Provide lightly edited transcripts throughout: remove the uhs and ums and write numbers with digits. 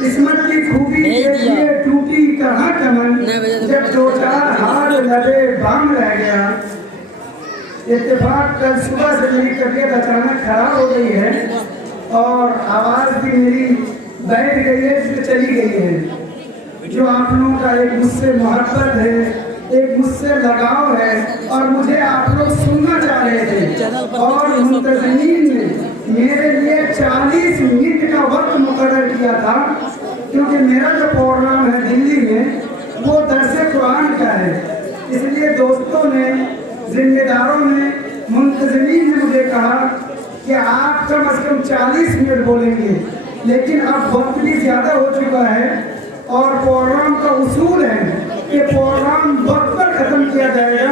قسمت کی خوبی دیکھیے ٹوٹی کہاں چمن، جب دو چار ہاتھ لبے بام رہ گیا۔ اتفاق کل صبح سے میری طبیعت اچانک خراب ہو گئی ہے اور آواز بھی میری بیٹھ گئی ہے، جس سے چلی گئی ہے۔ جو آپ لوگوں کا ایک مجھ سے محبت ہے، ایک مجھ سے لگاؤ ہے اور مجھے آپ لوگ سننا چاہ رہے تھے، اور منتظمین نے میرے لیے 40 منٹ کا وقت مقرر کیا تھا، کیونکہ میرا جو پروگرام ہے دلی میں وہ درس قرآن کا ہے۔ اس لیے دوستوں نے، ذمہ داروں نے، منتظمین نے مجھے کہا کہ آپ کم از کم 40 منٹ بولیں گے، لیکن اب وقت بھی زیادہ ہو چکا ہے اور پروگرام کا اصول ہے کہ پروگرام وقت پر ختم کیا جائے گا۔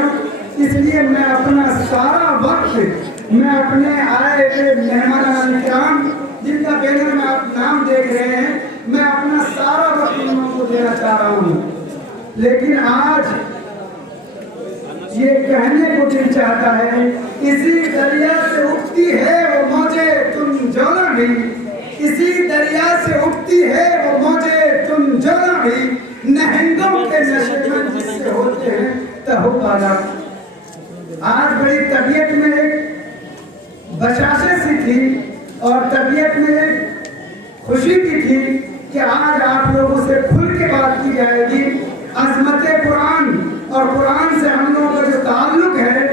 اس لیے میں اپنا سارا وقت میں اپنے آئے ہوئے مہمان کرام، جن کا بینر میں آپ نام دیکھ رہے ہیں، میں اپنا سارا وقت ان کو دینا چاہ رہا ہوں۔ لیکن آج یہ کہنے کو دل چاہتا ہے، اسی دریا سے اٹھتی ہے وہ موجیں تم جولاں بھی، اسی دریا سے اٹھتی ہے وہ موجیں تم جولاں بھی، نہنگوں کے نشے میں جس سے ہوتے ہیں تہو بالا۔ آج بڑی طبیعت میں ایک بشاشت سی تھی اور طبیعت میں ایک خوشی بھی تھی کہ آج آپ لوگوں سے کھل کے بات کی جائے گی۔ عظمت قرآن اور قرآن سے ہم لوگوں کا جو تعلق ہے،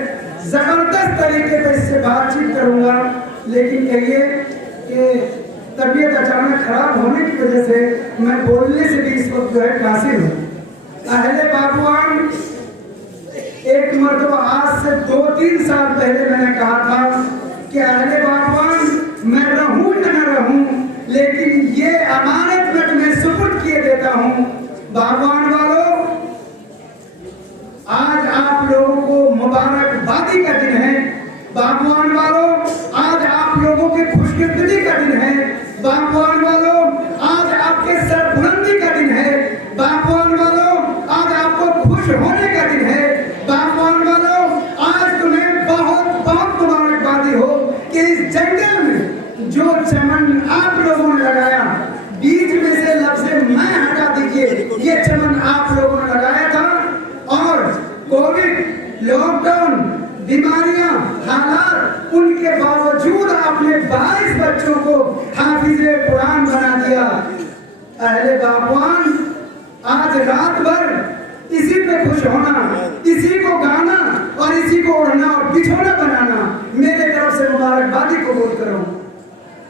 زبردست طریقے پہ اس سے بات چیت کروں گا، لیکن کہیے کہ طبیعت اچانک خراب ہونے کی وجہ سے میں بولنے سے بھی اس وقت جو ہے قاصر ہوں۔ اہل باغبان، ایک مرتبہ آج سے 2-3 سال پہلے میں نے کہا تھا کہ اہل باغبان میں رہوں یا نہ رہوں، لیکن یہ امانت میں تمہیں سپرد کیے دیتا ہوں۔ باغبان والوں، آج آپ لوگوں کو مبارکبادی کا دن ہے۔ باغبان والوں، آج آپ لوگوں کی خوشخبری کا دن ہے۔ باغبان والوں، آج آپ کے سربلندی کا دن ہے۔ باغبان والوں، آج آپ کو خوش ہونے کا دن ہے۔ باغبان والوں، آج تمہیں بہت بہت مبارکبادی ہو کہ اس جنگل میں جو چمن آپ لوگوں نے لگایا، بیچ میں سے لفظ میں ہٹا دیجئے، یہ چمن آپ لوگوں نے لگایا تھا، اور کووڈ، لاک ڈاؤن، بیماریاں، حالات، ان کے باوجود آپ نے 22 بچوں کو حافظ قرآن بنا دیا۔ اہل باغبان، آج رات بھر اسی پہ خوش ہونا، اسی کو گانا اور اسی کو اڑنا اور بچھونا بنانا، میرے طرف سے مبارکبادی قبول کرو۔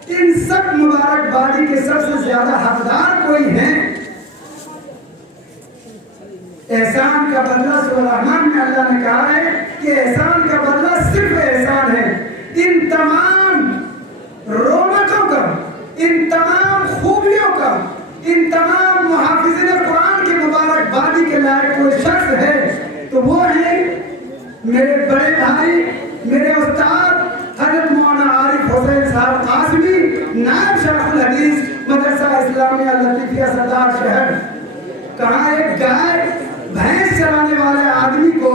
ان سب مبارکبادی کے سب سے زیادہ حقدار کوئی ہیں؟ احسان کا بدلہ سورہ رحمان میں اللہ نے کہا ہے کہ احسان کا بدلہ صرف احسان ہے۔ ان تمام رونقوں کا، ان تمام خوبیوں کا، ان تمام محافظین قرآن کی مبارکبادی کے لائق کوئی شخص ہے تو وہ ہیں میرے بڑے بھائی، میرے استاد حضرت مولانا عارف حسین صاحب قاسمی، نائب شیخ الحدیث مدرسہ اسلامیہ لطیفیہ سردار شہر۔ کہاں ایک گائے بھینس چرانے والے آدمی کو،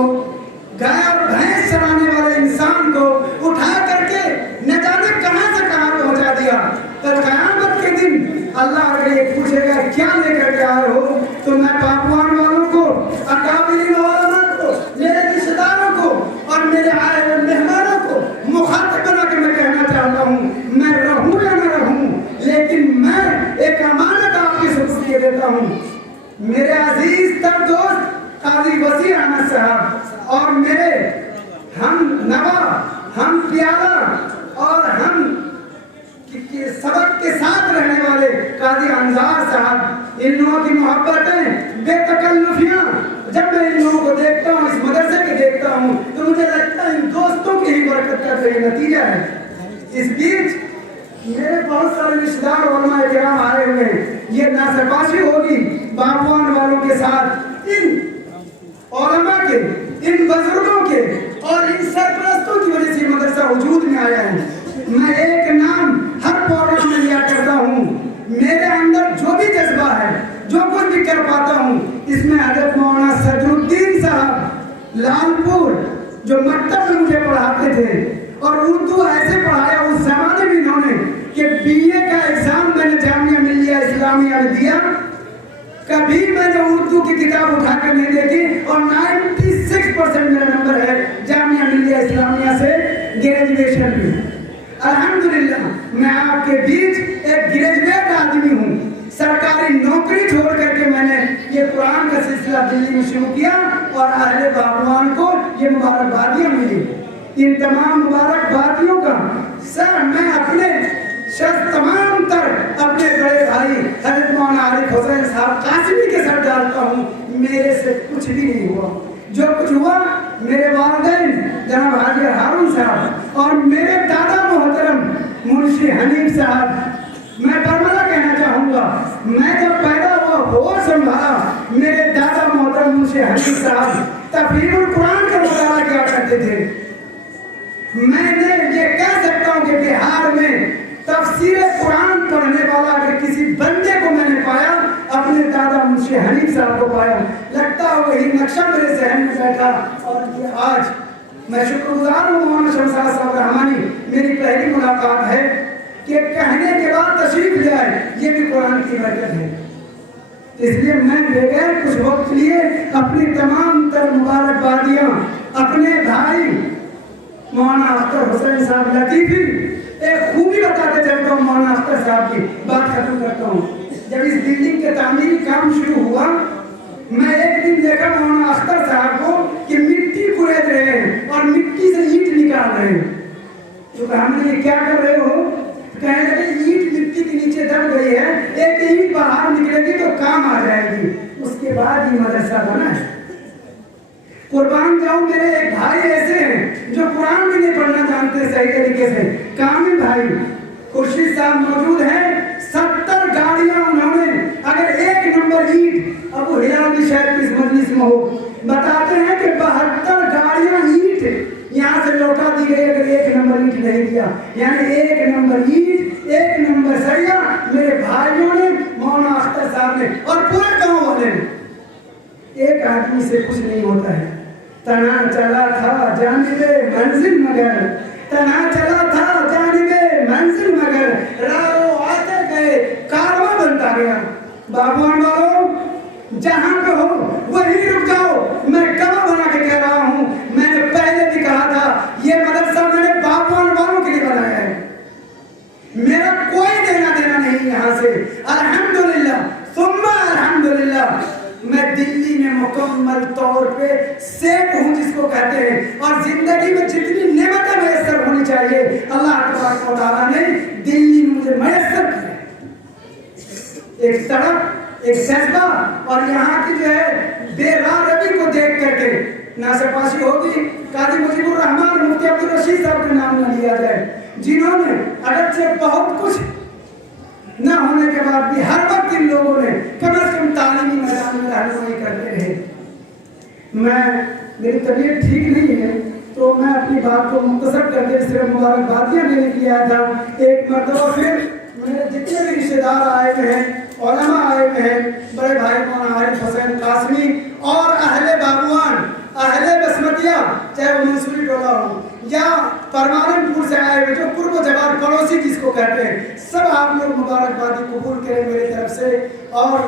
گائے اور بھینس چرانے والے انسان کو اٹھا کر کے نہ جانے کہاں سے کہاں پہنچا دیا۔ کل قیامت کے دن اللہ اگر یہ پوچھے گا کیا لے کر کے آئے ہو، تو میں باغبان والوں کو، اکابرین علماء کو، میرے رشتہ داروں کو اور میرے آئے ہوئے مہمانوں کو مخاطب بنا کے میں کہنا چاہتا ہوں، میں رہوں یا نہ رہوں، لیکن میں ایک امانت آپ کی سپرد کیے دیتا ہوں۔ میرے عزیز تر دوست قاضی وسیع احمد صاحب اور میرے ہم نوا، ہم پیارا اور ہم سبق کے ساتھ رہنے والے قاضی انصار صاحب، ان لوگوں کی محبتیں، بے تکلفیاں، جب میں ان لوگوں کو دیکھتا ہوں، اس مدرسے کے دیکھتا ہوں، تو مجھے لگتا ہے ان دوستوں کی ہی برکت کا یہ نتیجہ ہے۔ اس بیچ میرے بہت سارے رشتہ دار علماء کرام آئے ہوئے ہیں، یہ ناسپاسی ہوگی باغبان والوں کے ساتھ، ان علماء کے، ان بزرگوں کے اور ان سرپرستوں کی وجہ سے مدرسہ وجود میں آیا ہے۔ میں ایک نام ہر پروگرام میں لیا کرتا ہوں، میرے اندر جو بھی جذبہ ہے، جو کچھ بھی کر پاتا ہوں، اس میں حضرت مولانا صدر الدین صاحب لال پور جو مکتب میں مجھے پڑھاتے تھے اور اردو ایسے پڑھایا اس زمانے میں انہوں نے کہ بی اے کا ایگزام میں نے جامعہ ملیہ اسلامیہ اسلامیہ میں دیا، کبھی میں نے اردو کی کتاب اٹھا کر نہیں دیکھی، اور 96% میرا نمبر ہے جامعہ ملیہ اسلامیہ سے گریجویشن بھی۔ الحمدللہ میں آپ کے بیچ ایک گریجویٹ آدمی ہوں، سرکاری نوکری چھوڑ کر کے میں نے یہ قرآن کا سلسلہ دلی میں شروع کیا، اور اہل باغبان کو یہ مبارکبادیاں ملی۔ ان تمام مبارکبادیوں کا سر میں اپنے تمام تر اپنے بڑے بھائی حضرت مولانا عارف حسین صاحب قاسمی کے ساتھ ڈالتا ہوں۔ میرے سے کچھ بھی نہیں ہوا، جو کچھ ہوا میرے والدین جناب حاجی ہارون صاحب اور میرے دادا محترم منشی حنیف صاحب۔ میں برملا کہنا چاہوں گا، میں جب پیدا ہوا ہوش سنبھالا، میرے دادا محترم منشی حنیف صاحب تفہیم القرآن کا مطالعہ کیا کرتے تھے۔ میں نے یہ کہہ سکتا ہوں کہ بہار میں تفسیر قرآن پڑھنے والا اگر کسی بندے کو میں نے پایا، اپنے دادا منشی حنیف صاحب کو پایا۔ لگتا ہے وہی نقشہ میرے ذہن میں بیٹھا، اور یہ آج میں شکر گزار ہوں مولانا شمشاد صاحب رحمانی، میری پہلی ملاقات ہے کہ کہنے کے بعد تشریف لے آئے، یہ بھی قرآن کی برکت ہے۔ اس لیے میں بغیر کچھ وقت لیے اپنی تمام تر مبارکبادیاں اپنے بھائی مولانا اختر حسین صاحب لطیفی، ایک خوبی بتاتے چلتا ہوں مولانا اختر صاحب کی، بات ختم کرتا ہوں۔ جب اس بلڈنگ کے تعمیری کام شروع ہوا، میں ایک دن دیکھا مولانا اختر صاحب کو کہ مٹی کھود رہے ہیں اور مٹی سے اینٹ نکال رہے ہیں۔ تو کہا ہم نے یہ کیا کر رہے ہو؟ کہنے لگے اینٹ مٹی کے نیچے دب گئی ہے، ایک اینٹ باہر نکلے گی تو کام آ جائے گی۔ اس کے بعد یہ مدرسہ بنا ہے۔ قربان جاؤں، میرے ایک بھائی ایسے ہیں جو قرآن بھی نہیں پڑھنا جانتے صحیح طریقے سے، کامل بھائی خورشید صاحب موجود ہیں۔ 70 گاڑیاں انہوں نے، اگر 1 نمبر اینٹ ابو ہلال کی شاید اس مجلس میں ہو، بتاتے ہیں کہ 72 گاڑیاں اینٹ یہاں سے لوٹا دی گئی اگر 1 نمبر اینٹ نہیں دیا، یعنی 1 نمبر اینٹ 1 نمبر سریا میرے بھائیوں نے، مولانا اختر صاحب نے اور پورے گاؤں والے نے۔ ایک آدمی سے کچھ نہیں ہوتا ہے۔ تنا چلا تھا جانب منزل مگر، تنا چلا تھا جانب منزل مگر، راہو آتے گئے کارواں بنتا گیا۔ باغبان والوں جہاں پہ ہو وہیں رک جاؤ، میں گواہ بنا کے کہہ رہا ہوں، میں نے پہلے بھی کہا تھا یہ مدرسہ میں نے باغبان والوں کے لیے بنایا ہے، میرا کوئی دینا دینا نہیں یہاں سے۔ الحمدللہ ثم الحمدللہ میں دلی میں مکمل طور پہ سیٹ ہوں جس کو کہتے ہیں، اور زندگی میں جتنی نعمتیں میسر ہونی چاہیے اللہ تبارک و تعالیٰ نے دلی میں مجھے میسر کیا۔ ایک تڑپ، ایک جذبہ، اور یہاں کی جو ہے بے راہ روی کو دیکھ کر کے ناصر پاشی ہوگی، قاضی مجیب الرحمان، مفتی عبدالرشید صاحب کا نام نہ لیا جائے، جنہوں نے اگرچہ بہت کچھ نہ ہونے کے بعد بھی ہر وقت ان لوگوں نے کم از کم تعلیمی میدان میں رہنمائی کرتے رہے۔ میری طبیعت ٹھیک نہیں ہے تو میں اپنی بات کو مختصر کر کے صرف مبارکبادیاں دینے کے لیے آیا تھا۔ ایک مرتبہ پھر میرے جتنے بھی رشتے دار آئے ہوئے ہیں، علماء آئے ہوئے ہیں، بڑے بھائی مولانا عارف حسین قاسمی اور اہل باغبان، اہل بسمتیہ، چاہے وہ منصوری ٹولہ ہو یا پرمانن پور سے آئے ہوئے جو قرب و جوار پڑوسی جس کو کہتے ہیں، سب آپ لوگ مبارکبادی قبول کریں میری طرف سے۔ اور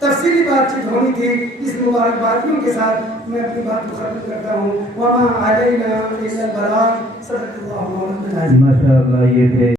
تفصیلی بات چیت ہونی تھی، اس مبارکبادیوں کے ساتھ میں اپنی بات کو ختم کرتا ہوں۔ وما علینا الا البلاغ، صدق اللہ مولانا۔ ماشاء اللہ، یہ تھے